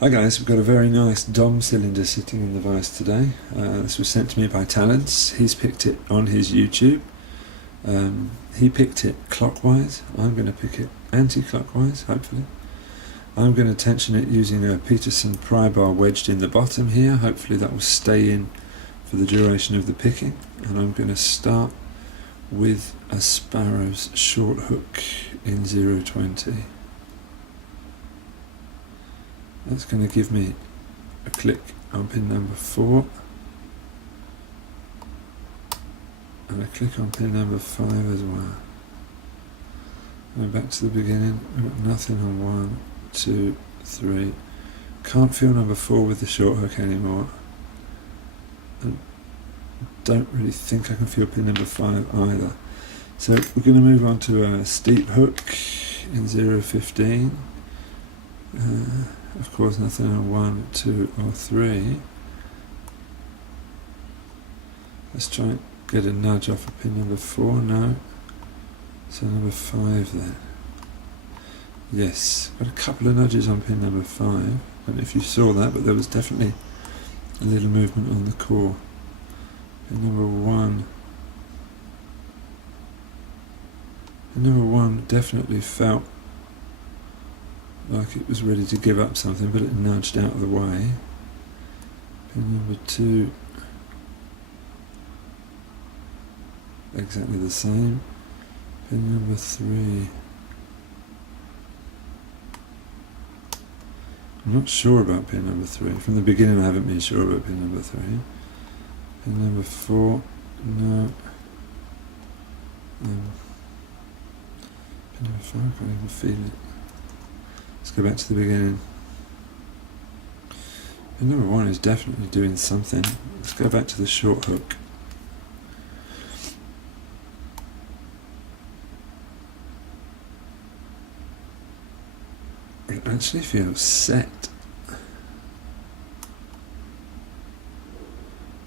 Hi guys, we've got a very nice DOM cylinder sitting in the vise today. This was sent to me by Tallan. He's picked it on his YouTube. He picked it clockwise. I'm going to pick it anti-clockwise, hopefully. I'm going to tension it using a Peterson pry bar wedged in the bottom here. Hopefully that will stay in for the duration of the picking. And I'm going to start with a Sparrow's short hook in 0.20. That's going to give me a click on pin number 4 and a click on pin number 5 as well. Going back to the beginning, we've got nothing on 1, 2, 3. Can't feel number 4 with the short hook anymore. And don't really think I can feel pin number 5 either. So we're going to move on to a steep hook in 0.15. Of course nothing on 1, 2 or 3. Let's try and get a nudge off of pin number 4, no. So number 5 then. Yes, got a couple of nudges on pin number 5. I don't know if you saw that, but there was definitely a little movement on the core. Pin number 1. Pin number 1 definitely felt like it was ready to give up something, but it nudged out of the way. Pin number 2, exactly the same. Pin number 3, I'm not sure about pin number 3. From the beginning I haven't been sure about pin number 3. Pin number 4, no. Pin number 5, I can't even feel it. Let's go back to the beginning. Pin number 1 is definitely doing something. Let's go back to the short hook. It actually feels set.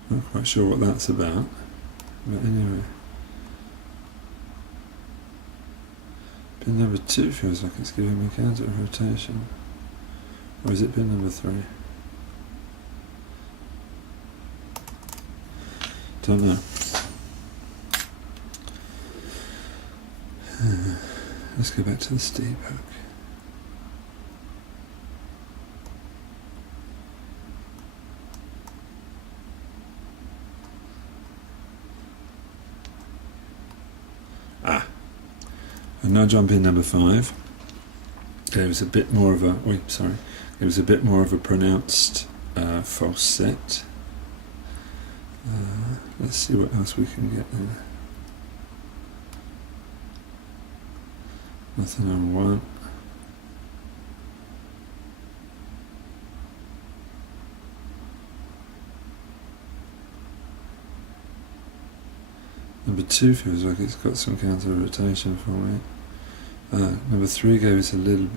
Not quite sure what that's about, but anyway. Pin number 2 feels like it's giving me counter rotation. Or is it pin number 3? Don't know. Let's go back to the steep hook. A nudge on pin number 5 gave us a bit more of a, it was a bit more of a pronounced false set. Let's see what else we can get there. Nothing on 1. Number 2 feels like it's got some counter rotation for me. Number 3 gave us a little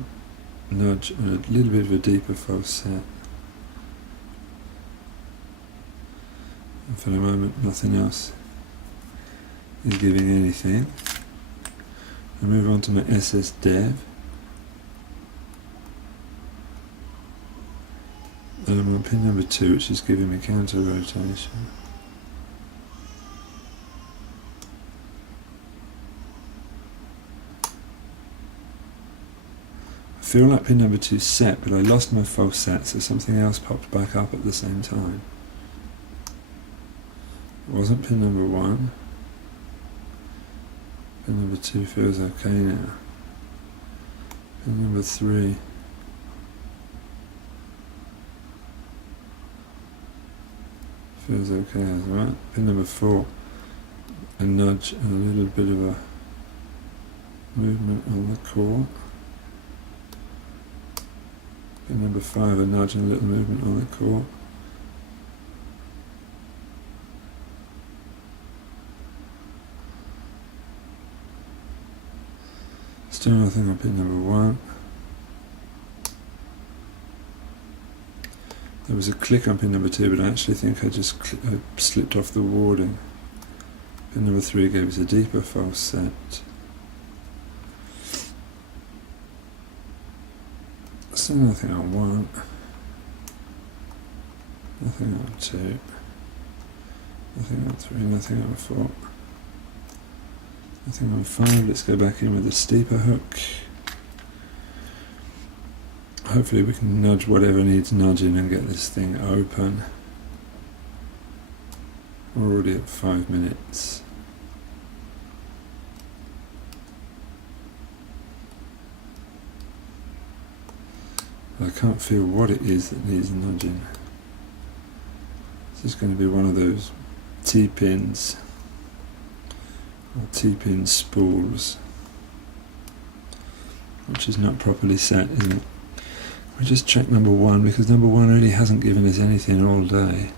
nudge and a little bit of a deeper false set. And for the moment, nothing else is giving anything. I move on to my SS Dev. And I'm on pin number 2, which is giving me counter rotation. I feel like pin number 2 set, but I lost my false set, so something else popped back up at the same time. It wasn't pin number 1. Pin number 2 feels okay now. Pin number 3. Feels okay as well. Pin number 4. A nudge and a little bit of a movement on the core. Pin number 5, a nudge and a little movement on the core. Still nothing on pin number 1. There was a click on pin number 2, but I actually think I just slipped off the warding. Pin number 3 gave us a deeper false set. Still nothing on 1. nothing on 2, nothing on 3, nothing on 4, nothing on 5. Let's go back in with a steeper hook. Hopefully we can nudge whatever needs nudging and get this thing open. We're already at 5 minutes. I can't feel what it is that needs nudging. This is going to be one of those T-pins or T-pin spools, which is not properly set, isn't it? We'll just check number 1, because number 1 really hasn't given us anything all day.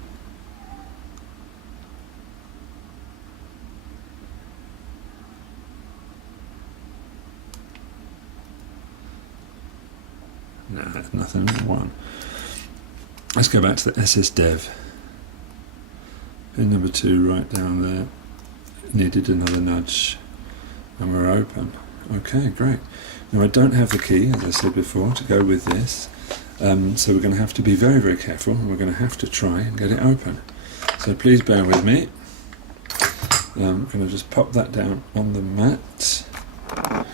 No, nothing on 1. Let's go back to the SS Dev. Pin number 2 right down there. Needed another nudge and we're open. Okay, great. Now I don't have the key, as I said before, to go with this, so we're going to have to be very, very careful, and we're going to have to try and get it open. So please bear with me. I'm going to just pop that down on the mat. I'm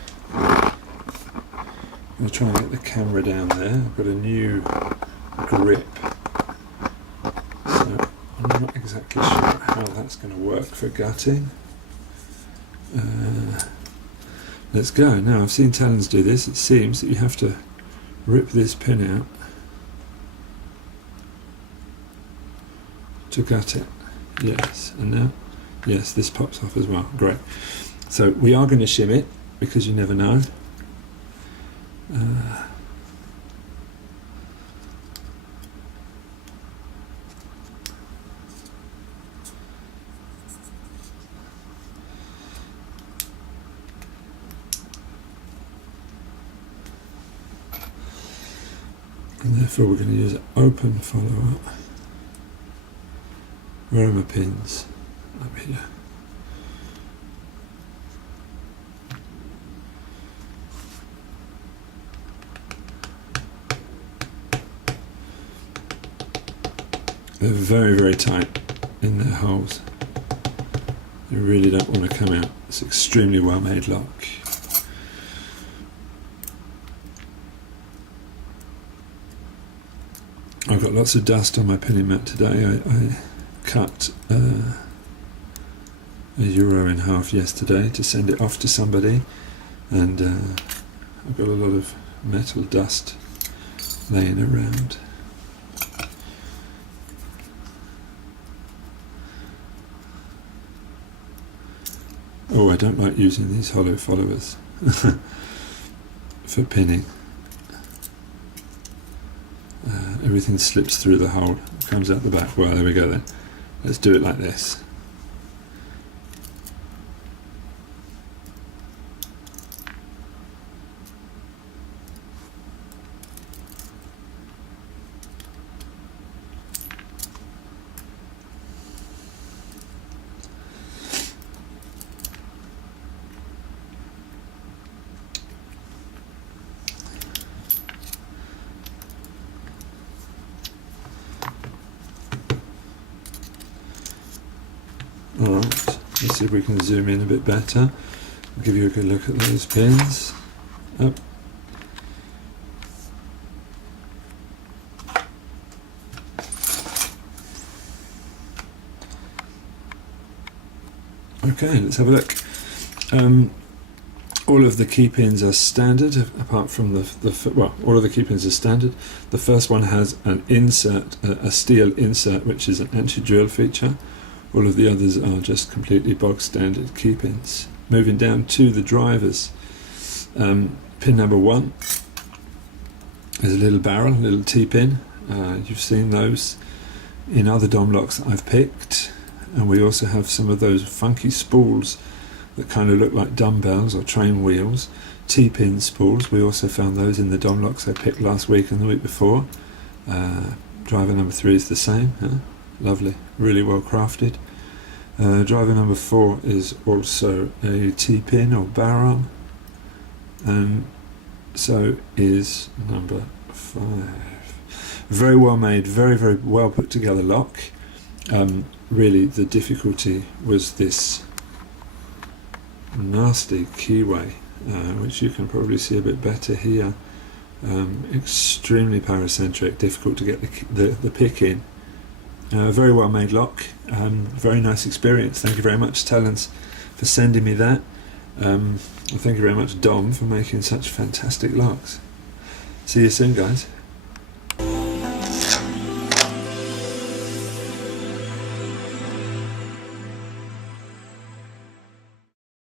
going to try and get the camera down there. I've got a new grip, so I'm not exactly sure how that's going to work for gutting. Let's go. Now, I've seen Tallans do this. It seems that you have to rip this pin out to gut it. Yes, and now, yes, this pops off as well. Great. So we are going to shim it, because you never know. And therefore we're going to use an open follow-up. Where are my pins? Up here. They're very, very tight in their holes. They really don't want to come out. It's an extremely well made lock. I've got lots of dust on my pinning mat today. I cut a euro in half yesterday to send it off to somebody, and I've got a lot of metal dust laying around. Oh, I don't like using these hollow followers for pinning. Everything slips through the hole, comes out the back. Well, there we go then. Let's do it like this. Alright, let's see if we can zoom in a bit better. I'll give you a good look at those pins. Up. Okay, let's have a look. All of the key pins are standard, apart from all of the key pins are standard. The first one has an insert, a steel insert, which is an anti-drill feature. All of the others are just completely bog standard key pins. Moving down to the drivers. Pin number 1 is a little barrel, a little T-pin. You've seen those in other dom locks that I've picked. And we also have some of those funky spools that kind of look like dumbbells or train wheels. T-pin spools, we also found those in the dom locks I picked last week and the week before. Driver number 3 is the same. Huh? Lovely, really well crafted. Driver number 4 is also a T-pin or barrel, and so is number 5. Very well made, very, very well put together lock. Really the difficulty was this nasty keyway, which you can probably see a bit better here. Extremely paracentric, difficult to get the pick in. Very well made lock, very nice experience. Thank you very much, Tallans, for sending me that. And thank you very much, Dom, for making such fantastic locks. See you soon, guys.